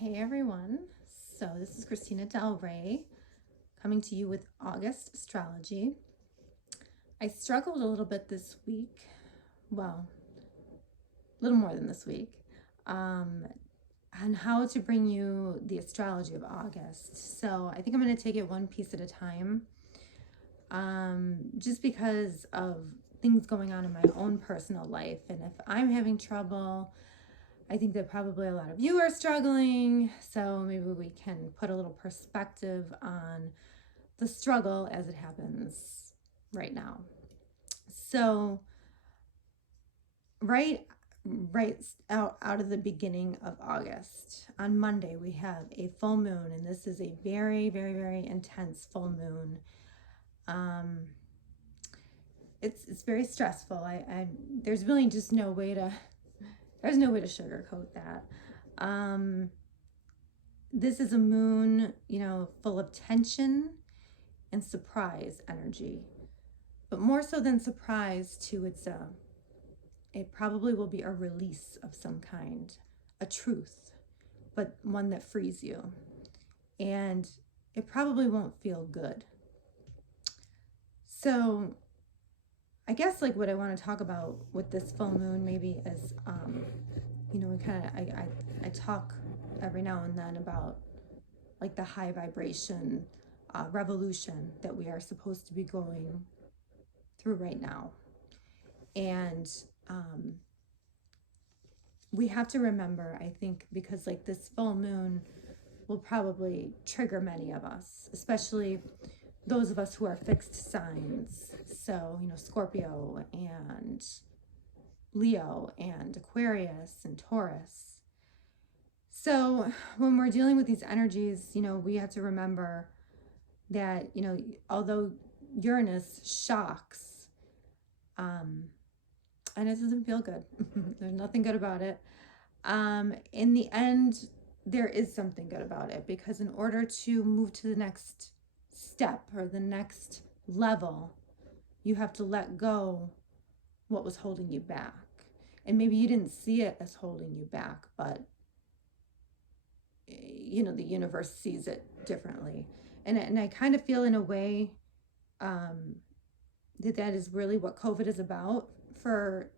Hey everyone, so this is Christina Del Rey coming to you with August Astrology. I struggled a little bit this week, well, a little more than this week, on how to bring you the astrology of August. So I think I'm going to take it one piece at a time, just because of things going on in my own personal life. And if I'm having trouble, I think that probably a lot of you are struggling, so maybe we can put a little perspective on the struggle as it happens right now. So right out of the beginning of August, on Monday we have a full moon, and this is a very, very, very intense full moon. It's very stressful. There's really just no way to sugarcoat that. This is a moon, full of tension and surprise energy, but more so than surprise too, it probably will be a release of some kind, a truth, but one that frees you, and it probably won't feel good. So I guess like what I want to talk about with this full moon maybe is, I talk every now and then about like the high vibration revolution that we are supposed to be going through right now. And we have to remember, I think, because like this full moon will probably trigger many of us, especially those of us who are fixed signs. So, Scorpio and Leo and Aquarius and Taurus. So when we're dealing with these energies, we have to remember that, although Uranus shocks, and it doesn't feel good, there's nothing good about it. In the end, there is something good about it, because in order to move to the next step or the next level, you have to let go what was holding you back. And maybe you didn't see it as holding you back, but the universe sees it differently. And I kind of feel in a way that is really what COVID is about for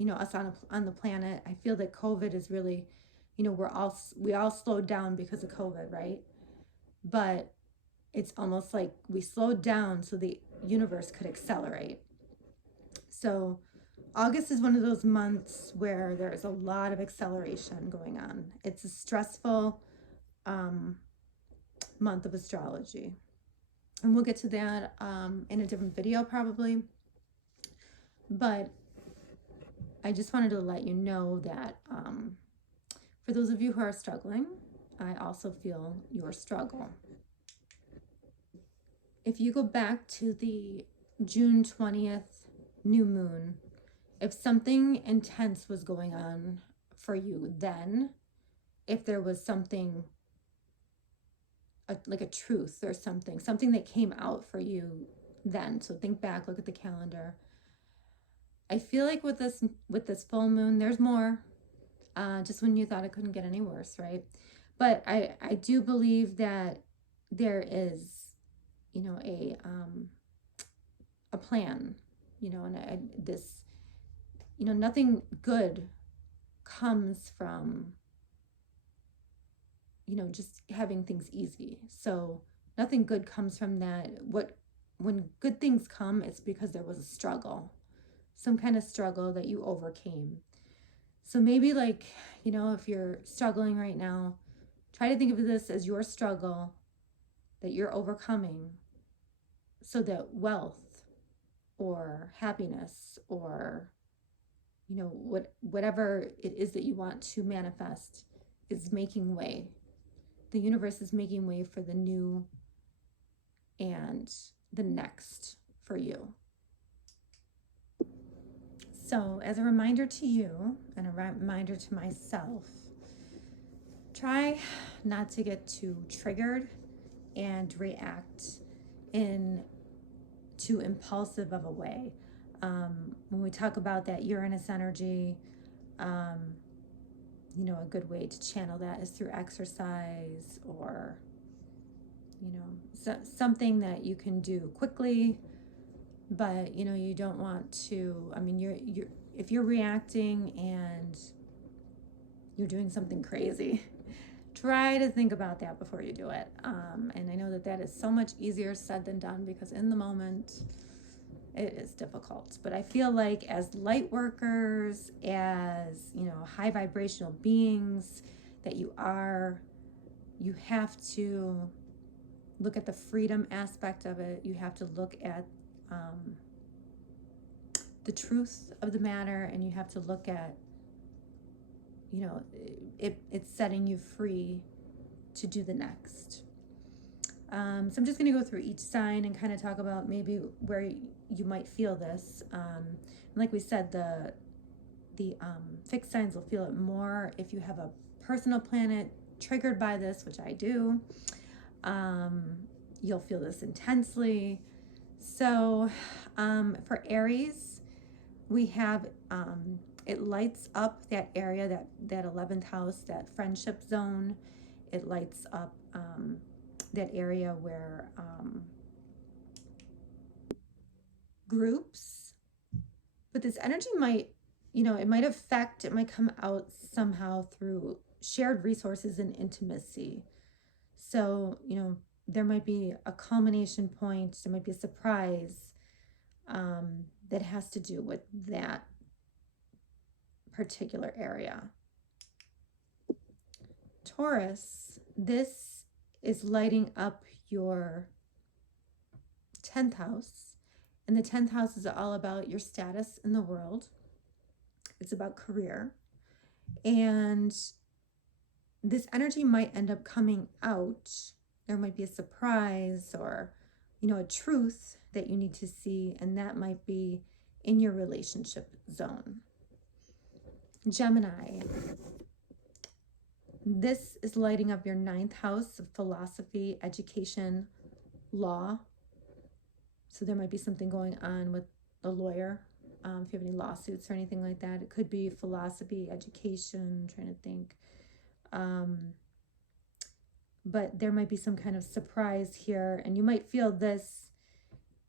us on the planet. I feel that COVID is really, we all slowed down because of COVID, right? But it's almost like we slowed down so the universe could accelerate. So August is one of those months where there's a lot of acceleration going on. It's a stressful month of astrology. And we'll get to that in a different video probably. But I just wanted to let you know that for those of you who are struggling, I also feel your struggle. If you go back to the June 20th new moon, if something intense was going on for you then, if there was something like a truth or something that came out for you then, so think back, look at the calendar. I feel like with this full moon, there's more. Just when you thought it couldn't get any worse, right? But I do believe that there is, a plan, and nothing good comes from, just having things easy. So nothing good comes from that. When good things come, it's because there was a struggle, some kind of struggle that you overcame. So maybe like, if you're struggling right now, try to think of this as your struggle that you're overcoming, so that wealth or happiness or, whatever it is that you want to manifest is making way. The universe is making way for the new and the next for you. So as a reminder to you and a reminder to myself, try not to get too triggered and react in too impulsive of a way. When we talk about that Uranus energy, you know, a good way to channel that is through exercise, or, you know, something that you can do quickly, but, you know, you don't want to, I mean, you're, if you're reacting and you're doing something crazy, try to think about that before you do it. And I know that that is so much easier said than done, because in the moment it is difficult. But I feel like as light workers, as, you know, high vibrational beings that you are, you have to look at the freedom aspect of it. You have to look at the truth of the matter, and you have to look at, you know, it's setting you free to do the next. So I'm just going to go through each sign and kind of talk about maybe where you might feel this. Like we said, the fixed signs will feel it more if you have a personal planet triggered by this, which I do. You'll feel this intensely. So for Aries, we have it lights up that area, that 11th house, that friendship zone. It lights up that area where groups, but this energy might, you know, it might affect, it might come out somehow through shared resources and intimacy. So, you know, there might be a culmination point, there might be a surprise that has to do with that particular area. Taurus, this is lighting up your 10th house. And the 10th house is all about your status in the world. It's about career. And this energy might end up coming out. There might be a surprise, or, you know, a truth that you need to see, and that might be in your relationship zone. Gemini, this is lighting up your 9th house of philosophy, education, law. So there might be something going on with a lawyer. If you have any lawsuits or anything like that, it could be philosophy, education, I'm trying to think. But there might be some kind of surprise here, and you might feel this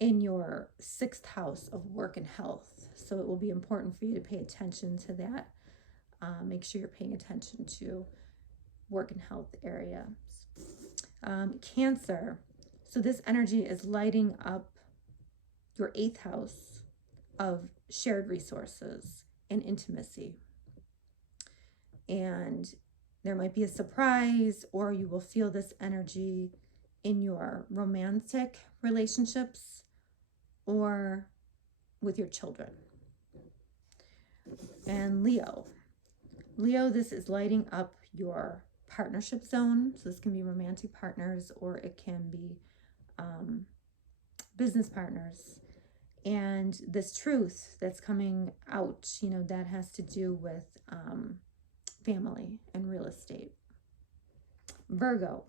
in your 6th house of work and health. So it will be important for you to pay attention to that. Make sure you're paying attention to work and health areas. Cancer. So this energy is lighting up your 8th house of shared resources and intimacy. And there might be a surprise, or you will feel this energy in your romantic relationships or with your children. And Leo, this is lighting up your partnership zone. So this can be romantic partners, or it can be business partners. And this truth that's coming out, you know, that has to do with family and real estate. Virgo,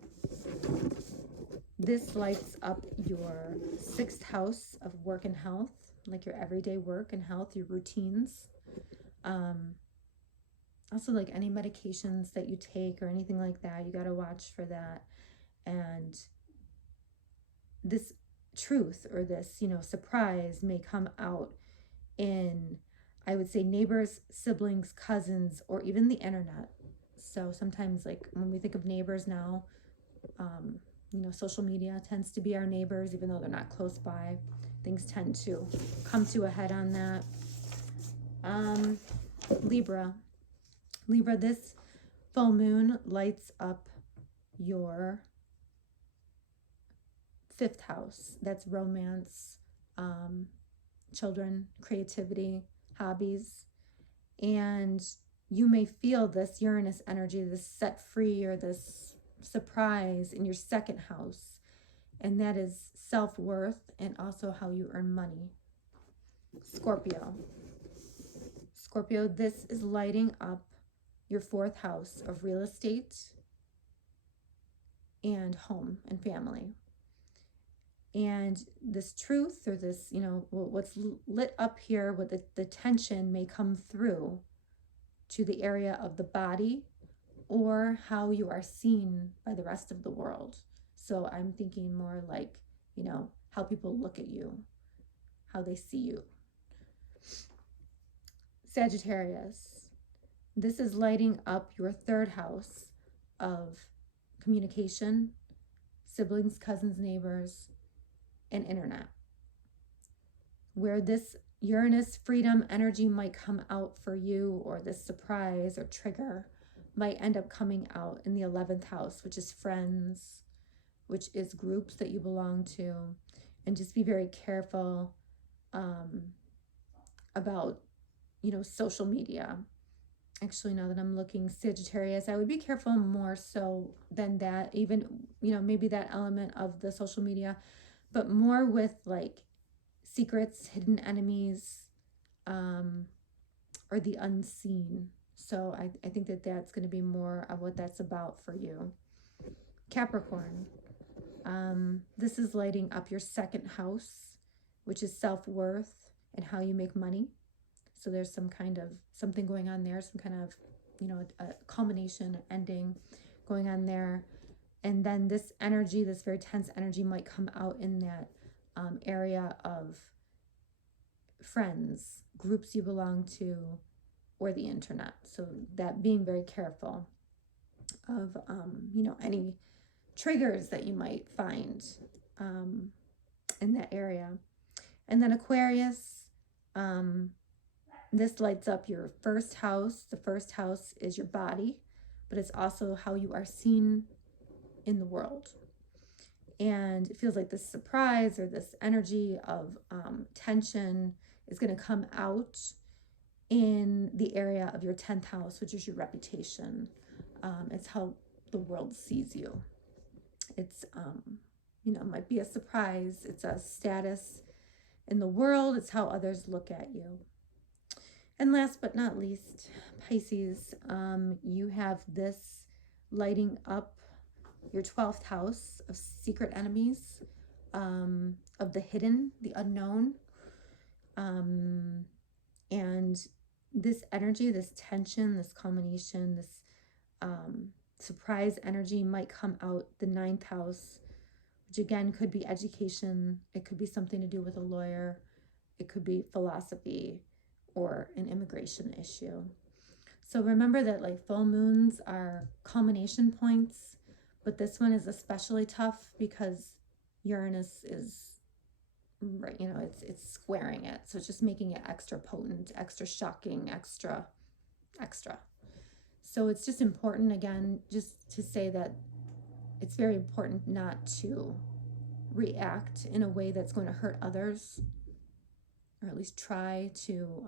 this lights up your 6th house of work and health, like your everyday work and health, your routines. Also, like any medications that you take or anything like that, you got to watch for that. And this truth, or this, you know, surprise may come out in, I would say, neighbors, siblings, cousins, or even the internet. So sometimes, like when we think of neighbors now, you know, social media tends to be our neighbors, even though they're not close by. Things tend to come to a head on that. Libra, this full moon lights up your 5th house. That's romance, children, creativity, hobbies. And you may feel this Uranus energy, this set free, or this surprise in your 2nd house. And that is self-worth and also how you earn money. Scorpio, this is lighting up your 4th house of real estate and home and family. And this truth, or this, you know, what's lit up here with the tension may come through to the area of the body or how you are seen by the rest of the world. So I'm thinking more like, you know, how people look at you, how they see you. Sagittarius, this is lighting up your third house of communication, siblings, cousins, neighbors, and internet, where this Uranus freedom energy might come out for you, or this surprise or trigger might end up coming out in the 11th house, which is friends, which is groups that you belong to. And just be very careful about, you know, social media. Actually, now that I'm looking, Sagittarius, I would be careful more so than that, even, you know, maybe that element of the social media, but more with like secrets, hidden enemies, or the unseen. So I think that that's going to be more of what that's about for you. Capricorn, this is lighting up your second house, which is self-worth and how you make money. So there's some kind of something going on there, some kind of, you know, a culmination, ending going on there. And then this energy, this very tense energy might come out in that area of friends, groups you belong to, or the internet. So that being very careful of, you know, any triggers that you might find in that area. And then Aquarius, this lights up your first house. The first house is your body, but it's also how you are seen in the world. And it feels like this surprise or this energy of tension is going to come out in the area of your 10th house, which is your reputation. It's how the world sees you. It's, you know, it might be a surprise. It's a status in the world. It's how others look at you. And last but not least, Pisces, you have this lighting up your 12th house of secret enemies, of the hidden, the unknown. And this energy, this tension, this culmination, this surprise energy might come out the 9th house, which again could be education. It could be something to do with a lawyer. It could be philosophy or an immigration issue. So remember that like full moons are culmination points, but this one is especially tough because Uranus is, right, you know, it's squaring it. So it's just making it extra potent, extra shocking, extra. So it's just important, again, just to say that it's very important not to react in a way that's going to hurt others, or at least try to,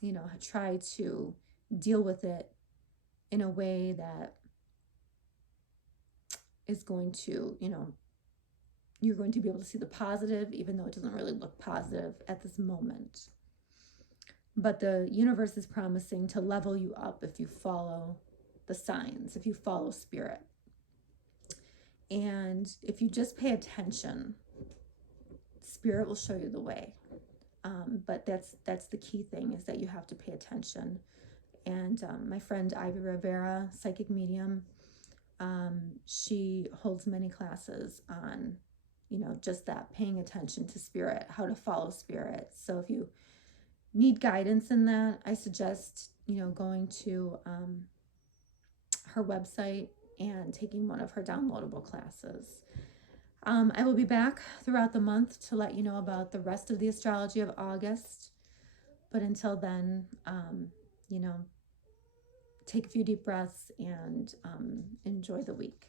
you know, try to deal with it in a way that is going to, you know, you're going to be able to see the positive, even though it doesn't really look positive at this moment. But the universe is promising to level you up if you follow the signs, if you follow spirit. And if you just pay attention, spirit will show you the way. But that's the key thing, is that you have to pay attention. And my friend Ivy Rivera, psychic medium, she holds many classes on, you know, just that, paying attention to spirit, how to follow spirit. So if you need guidance in that, I suggest, you know, going to her website and taking one of her downloadable classes. I will be back throughout the month to let you know about the rest of the astrology of August. But until then, you know, take a few deep breaths and enjoy the week.